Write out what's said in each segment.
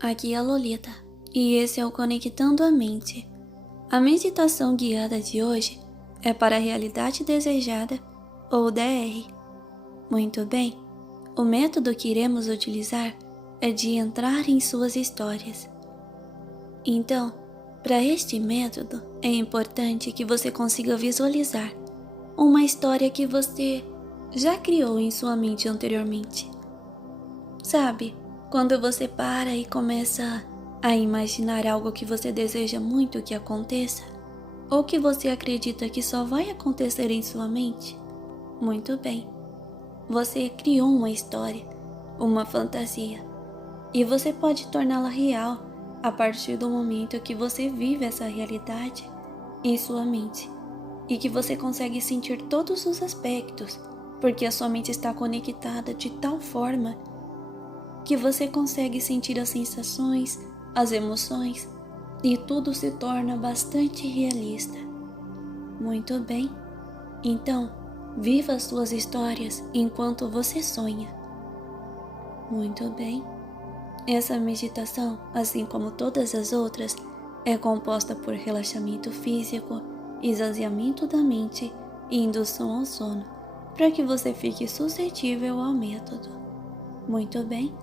Aqui é a Lolita, e esse é o Conectando a Mente. A meditação guiada de hoje é para a realidade desejada, ou DR. Muito bem, o método que iremos utilizar é de entrar em suas histórias. Então, para este método, é importante que você consiga visualizar uma história que você já criou em sua mente anteriormente. Sabe, quando você para e começa a imaginar algo que você deseja muito que aconteça, ou que você acredita que só vai acontecer em sua mente? Muito bem, você criou uma história, uma fantasia, e você pode torná-la real a partir do momento que você vive essa realidade em sua mente, e que você consegue sentir todos os aspectos, porque a sua mente está conectada de tal forma que você consegue sentir as sensações, as emoções, e tudo se torna bastante realista. Muito bem, então viva as suas histórias enquanto você sonha. Muito bem, essa meditação, assim como todas as outras, é composta por relaxamento físico, esvaziamento da mente e indução ao sono, para que você fique suscetível ao método. Muito bem,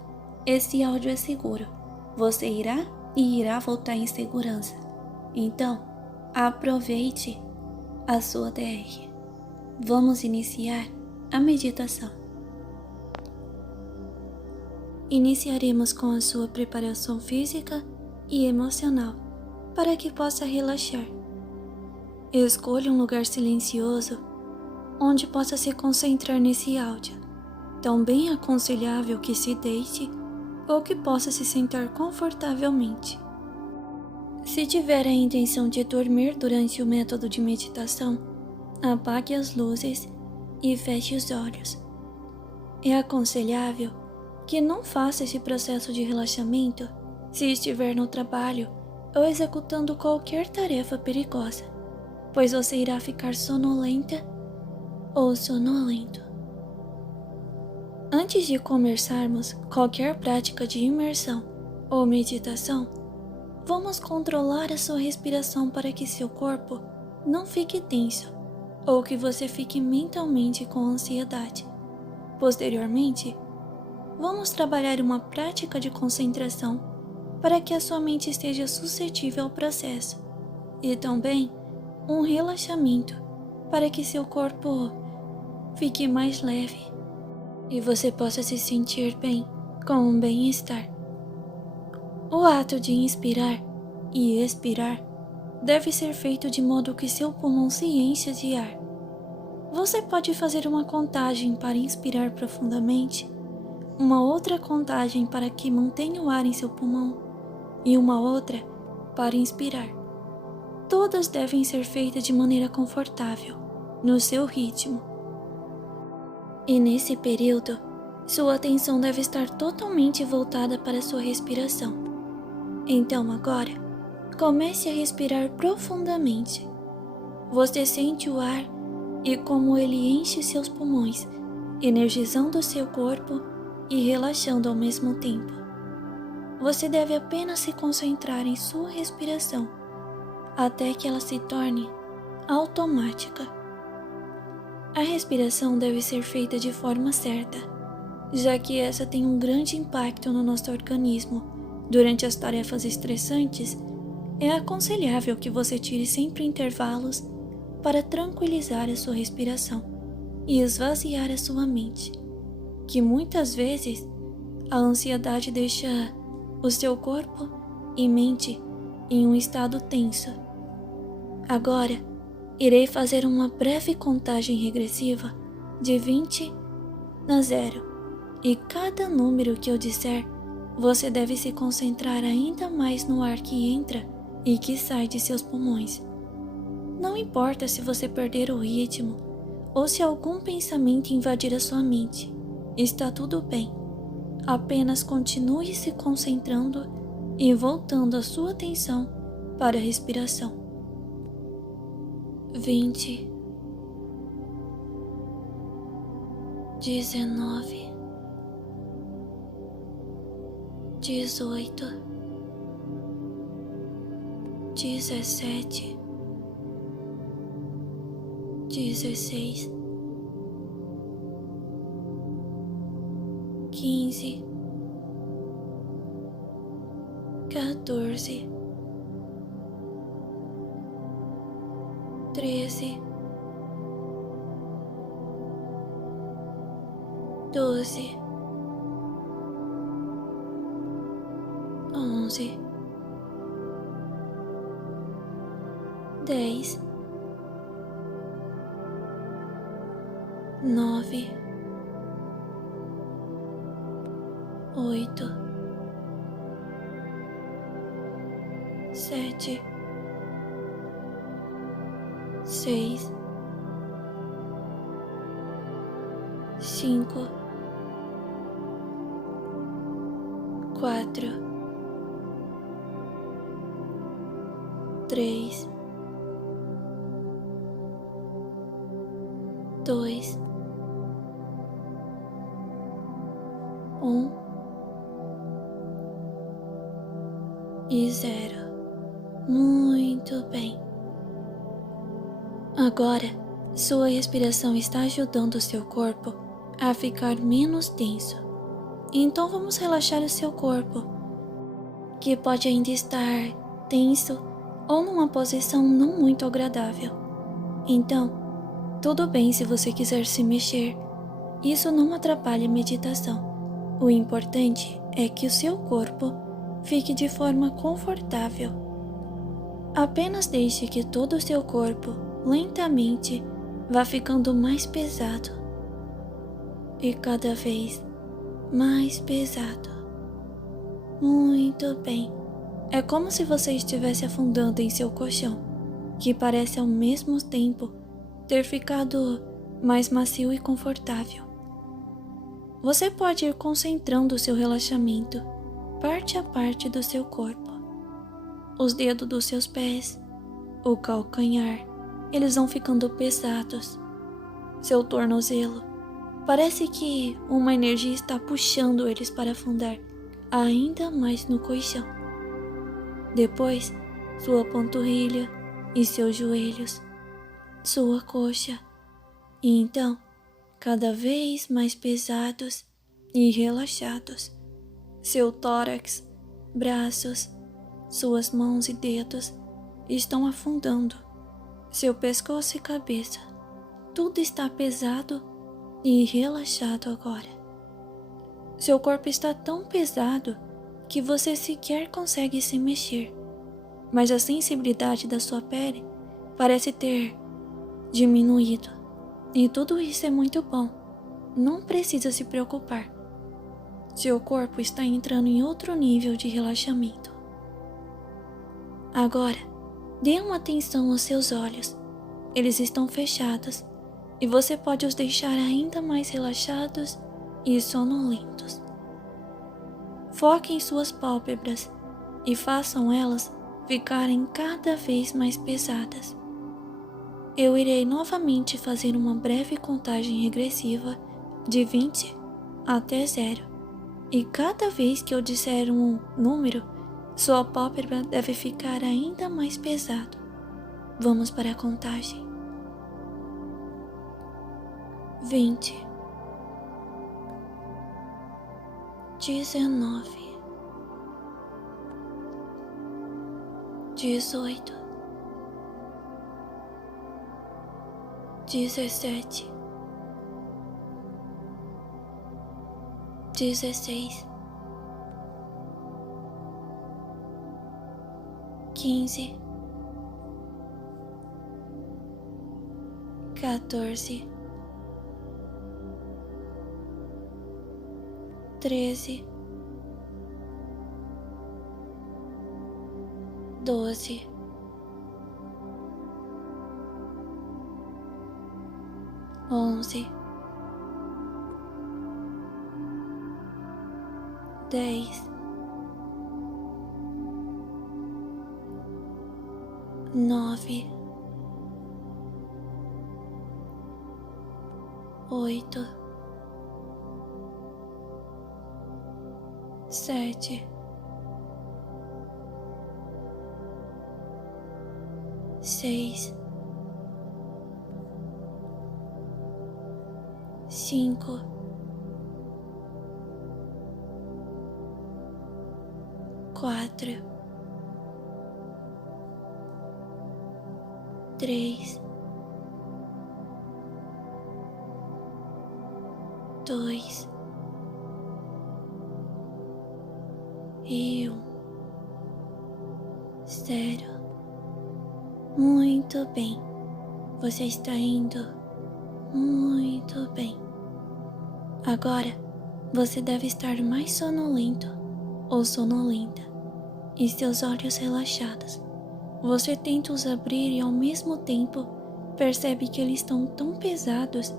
esse áudio é seguro. Você irá voltar em segurança. Então, aproveite a sua DR. Vamos iniciar a meditação. Iniciaremos com a sua preparação física e emocional para que possa relaxar. Escolha um lugar silencioso onde possa se concentrar nesse áudio. Também é aconselhável que se deite ou que possa se sentar confortavelmente. Se tiver a intenção de dormir durante o método de meditação, apague as luzes e feche os olhos. É aconselhável que não faça esse processo de relaxamento se estiver no trabalho ou executando qualquer tarefa perigosa, pois você irá ficar sonolenta ou sonolento. Antes de começarmos qualquer prática de imersão ou meditação, vamos controlar a sua respiração para que seu corpo não fique tenso ou que você fique mentalmente com ansiedade. Posteriormente, vamos trabalhar uma prática de concentração para que a sua mente esteja suscetível ao processo e também um relaxamento para que seu corpo fique mais leve e você possa se sentir bem, com um bem-estar. O ato de inspirar e expirar deve ser feito de modo que seu pulmão se encha de ar. Você pode fazer uma contagem para inspirar profundamente, uma outra contagem para que mantenha o ar em seu pulmão e uma outra para inspirar. Todas devem ser feitas de maneira confortável, no seu ritmo. E nesse período, sua atenção deve estar totalmente voltada para a sua respiração. Então agora, comece a respirar profundamente. Você sente o ar e como ele enche seus pulmões, energizando seu corpo e relaxando ao mesmo tempo. Você deve apenas se concentrar em sua respiração, até que ela se torne automática. A respiração deve ser feita de forma certa, já que essa tem um grande impacto no nosso organismo. Durante as tarefas estressantes, é aconselhável que você tire sempre intervalos para tranquilizar a sua respiração e esvaziar a sua mente, que muitas vezes a ansiedade deixa o seu corpo e mente em um estado tenso. Agora, irei fazer uma breve contagem regressiva de 20 a 0, e cada número que eu disser, você deve se concentrar ainda mais no ar que entra e que sai de seus pulmões. Não importa se você perder o ritmo ou se algum pensamento invadir a sua mente, está tudo bem. Apenas continue se concentrando e voltando a sua atenção para a respiração. 20, 19, 18, 17, 16, 15, 14, 13, 12, 11, 10, 9, 8, 7, 6, 5, 4, 3, 2, 1 e 0. Muito bem. Agora, sua respiração está ajudando o seu corpo a ficar menos tenso. Então vamos relaxar o seu corpo, que pode ainda estar tenso ou numa posição não muito agradável. Então, tudo bem se você quiser se mexer. Isso não atrapalha a meditação. O importante é que o seu corpo fique de forma confortável. Apenas deixe que todo o seu corpo lentamente vá ficando mais pesado e cada vez mais pesado. Muito bem. É como se você estivesse afundando em seu colchão, que parece ao mesmo tempo ter ficado mais macio e confortável. Você pode ir concentrando o seu relaxamento parte a parte do seu corpo. Os dedos dos seus pés, o calcanhar, eles vão ficando pesados. Seu tornozelo, parece que uma energia está puxando eles para afundar ainda mais no colchão. Depois, sua panturrilha e seus joelhos, sua coxa, e então, cada vez mais pesados e relaxados. Seu tórax, braços, suas mãos e dedos estão afundando. Seu pescoço e cabeça, tudo está pesado e relaxado agora. Seu corpo está tão pesado que você sequer consegue se mexer, mas a sensibilidade da sua pele parece ter diminuído. E tudo isso é muito bom. Não precisa se preocupar. Seu corpo está entrando em outro nível de relaxamento. Agora, dê uma atenção aos seus olhos. Eles estão fechados e você pode os deixar ainda mais relaxados e sonolentos. Foque em suas pálpebras e façam elas ficarem cada vez mais pesadas. Eu irei novamente fazer uma breve contagem regressiva de 20 até 0. E cada vez que eu disser um número, sua pálpebra deve ficar ainda mais pesado. Vamos para a contagem. 20, 19, 18, 17, 16, 15, 14, 13, 12, 11, 10, 9, 8, 7, 6, 5, 4, 3, 2 e 1. 0. Muito bem. Você está indo muito bem. Agora, você deve estar mais sonolento ou sonolenta e seus olhos relaxados. Você tenta os abrir e ao mesmo tempo percebe que eles estão tão pesados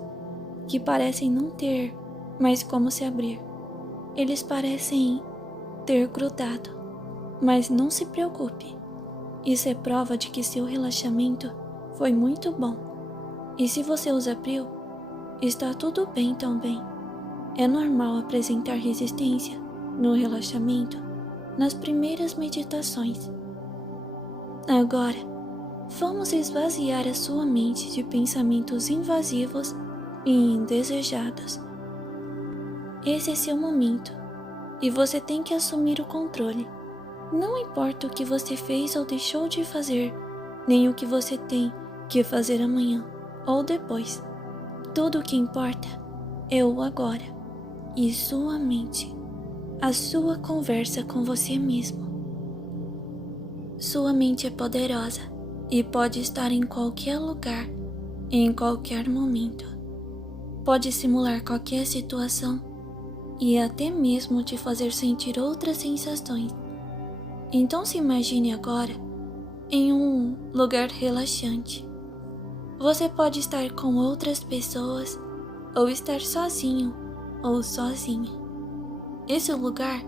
que parecem não ter mais como se abrir. Eles parecem ter grudado, mas não se preocupe. Isso é prova de que seu relaxamento foi muito bom. E se você os abriu, está tudo bem também. É normal apresentar resistência no relaxamento nas primeiras meditações. Agora, vamos esvaziar a sua mente de pensamentos invasivos e indesejados. Esse é seu momento e você tem que assumir o controle. Não importa o que você fez ou deixou de fazer, nem o que você tem que fazer amanhã ou depois. Tudo o que importa é o agora e sua mente, a sua conversa com você mesmo. Sua mente é poderosa e pode estar em qualquer lugar, em qualquer momento. Pode simular qualquer situação e até mesmo te fazer sentir outras sensações. Então se imagine agora em um lugar relaxante. Você pode estar com outras pessoas ou estar sozinho ou sozinha. Esse lugar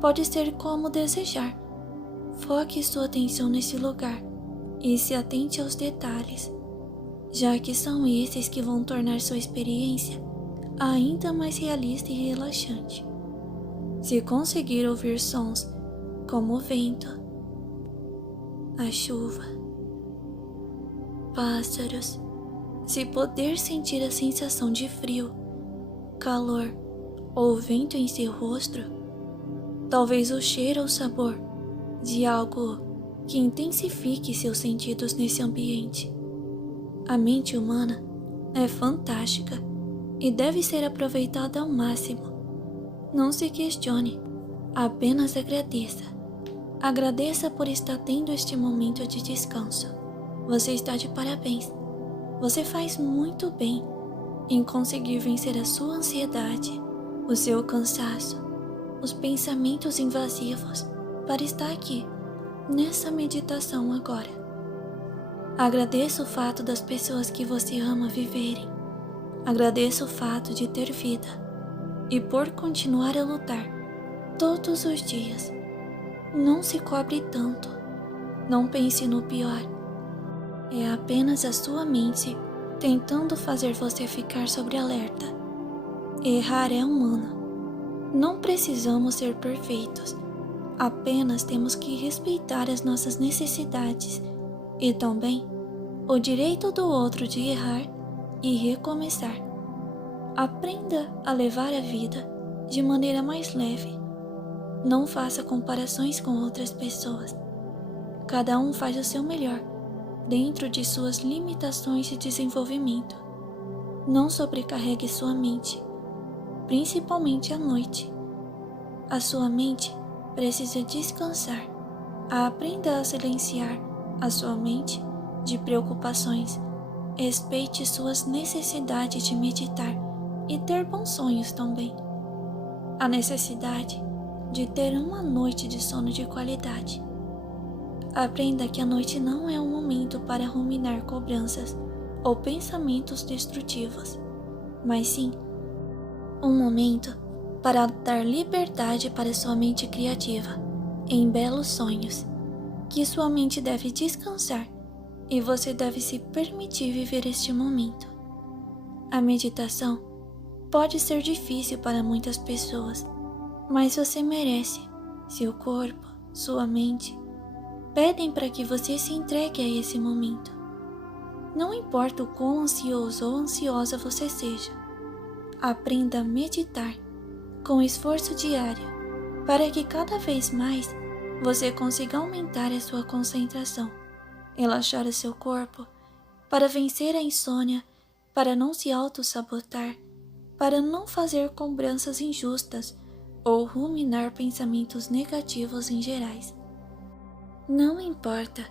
pode ser como desejar. Foque sua atenção nesse lugar e se atente aos detalhes, já que são esses que vão tornar sua experiência ainda mais realista e relaxante. Se conseguir ouvir sons como o vento, a chuva, pássaros, se poder sentir a sensação de frio, calor ou vento em seu rosto, talvez o cheiro ou sabor de algo que intensifique seus sentidos nesse ambiente. A mente humana é fantástica e deve ser aproveitada ao máximo. Não se questione, apenas agradeça. Agradeça por estar tendo este momento de descanso. Você está de parabéns. Você faz muito bem em conseguir vencer a sua ansiedade, o seu cansaço, os pensamentos invasivos para estar aqui, nessa meditação agora. Agradeça o fato das pessoas que você ama viverem. Agradeça o fato de ter vida e por continuar a lutar todos os dias. Não se cobre tanto. Não pense no pior. É apenas a sua mente tentando fazer você ficar sobre alerta. Errar é humano. Não precisamos ser perfeitos. Apenas temos que respeitar as nossas necessidades e também o direito do outro de errar e recomeçar. Aprenda a levar a vida de maneira mais leve. Não faça comparações com outras pessoas. Cada um faz o seu melhor dentro de suas limitações de desenvolvimento. Não sobrecarregue sua mente, principalmente à noite. A sua mente precisa descansar. Aprenda a silenciar a sua mente de preocupações. Respeite suas necessidades de meditar e ter bons sonhos também. A necessidade de ter uma noite de sono de qualidade. Aprenda que a noite não é um momento para ruminar cobranças ou pensamentos destrutivos, mas sim um momento para dar liberdade para sua mente criativa em belos sonhos, que sua mente deve descansar e você deve se permitir viver este momento. A meditação pode ser difícil para muitas pessoas, mas você merece. Seu corpo, sua mente, pedem para que você se entregue a esse momento. Não importa o quão ansioso ou ansiosa você seja, aprenda a meditar com esforço diário para que cada vez mais você consiga aumentar a sua concentração, relaxar o seu corpo, para vencer a insônia, para não se auto-sabotar, para não fazer cobranças injustas ou ruminar pensamentos negativos em gerais. Não importa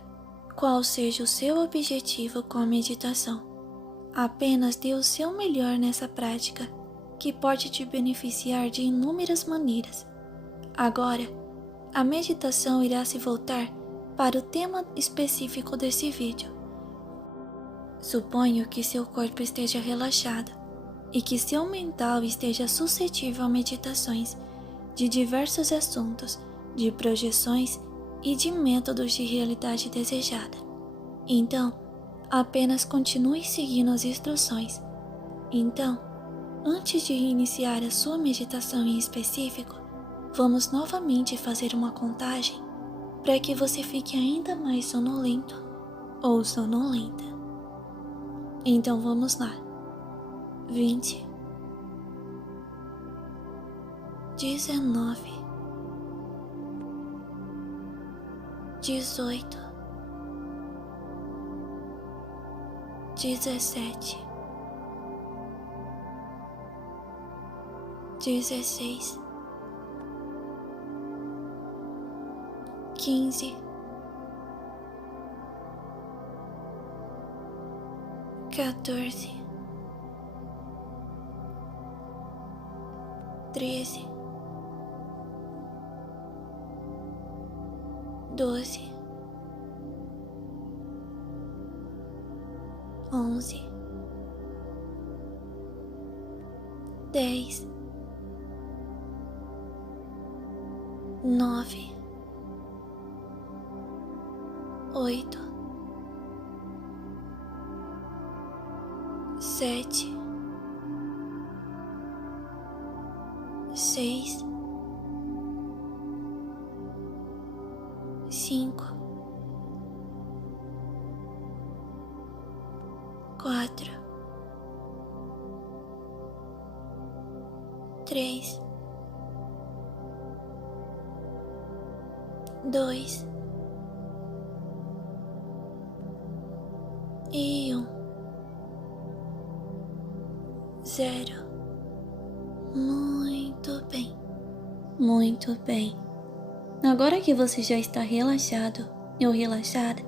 qual seja o seu objetivo com a meditação, apenas dê o seu melhor nessa prática, que pode te beneficiar de inúmeras maneiras. Agora, a meditação irá se voltar para o tema específico desse vídeo. Suponho que seu corpo esteja relaxado e que seu mental esteja suscetível a meditações de diversos assuntos, de projeções e de métodos de realidade desejada. Então, apenas continue seguindo as instruções. Então, antes de iniciar a sua meditação em específico, vamos novamente fazer uma contagem para que você fique ainda mais sonolento ou sonolenta. Então vamos lá. 20, 19, 18, 17, 16, 15, 14, 13, 12, 11, 10, 9, 8, 7, 6, 5, 4, 3, 2 e 1. 0. Muito bem. Muito bem. Agora que você já está relaxado ou relaxada,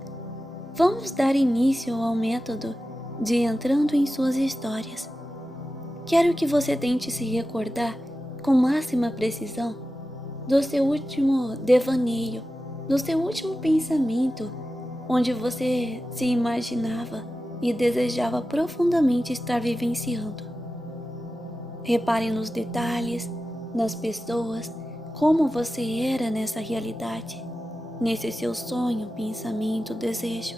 vamos dar início ao método de entrando em suas histórias. Quero que você tente se recordar com máxima precisão do seu último devaneio, do seu último pensamento, onde você se imaginava e desejava profundamente estar vivenciando. Repare nos detalhes, nas pessoas, como você era nessa realidade, nesse seu sonho, pensamento, desejo.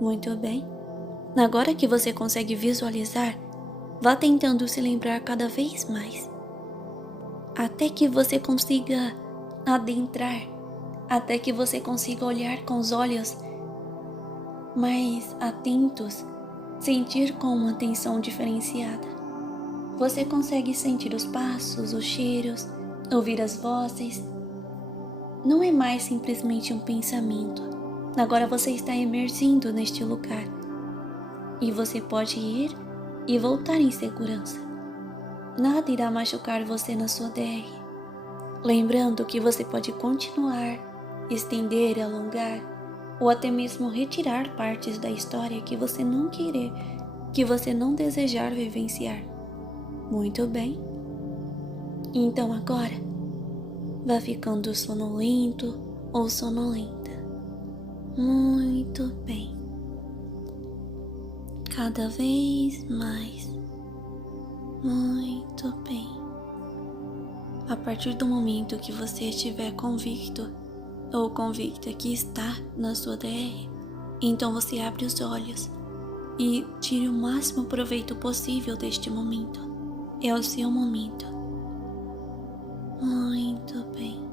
Muito bem. Agora que você consegue visualizar, vá tentando se lembrar cada vez mais, até que você consiga adentrar, até que você consiga olhar com os olhos mais atentos, sentir com uma atenção diferenciada. Você consegue sentir os passos, os cheiros, ouvir as vozes. Não é mais simplesmente um pensamento. Agora você está emergindo neste lugar. E você pode ir e voltar em segurança. Nada irá machucar você na sua DR. Lembrando que você pode continuar, estender, alongar, ou até mesmo retirar partes da história que você não querer, que você não desejar vivenciar. Muito bem. Então agora, vá ficando sonolento ou sonolenta. Muito bem. Cada vez mais. Muito bem. A partir do momento que você estiver convicto ou convicta que está na sua DR, então você abre os olhos e tire o máximo proveito possível deste momento. É o seu momento. Muito bem.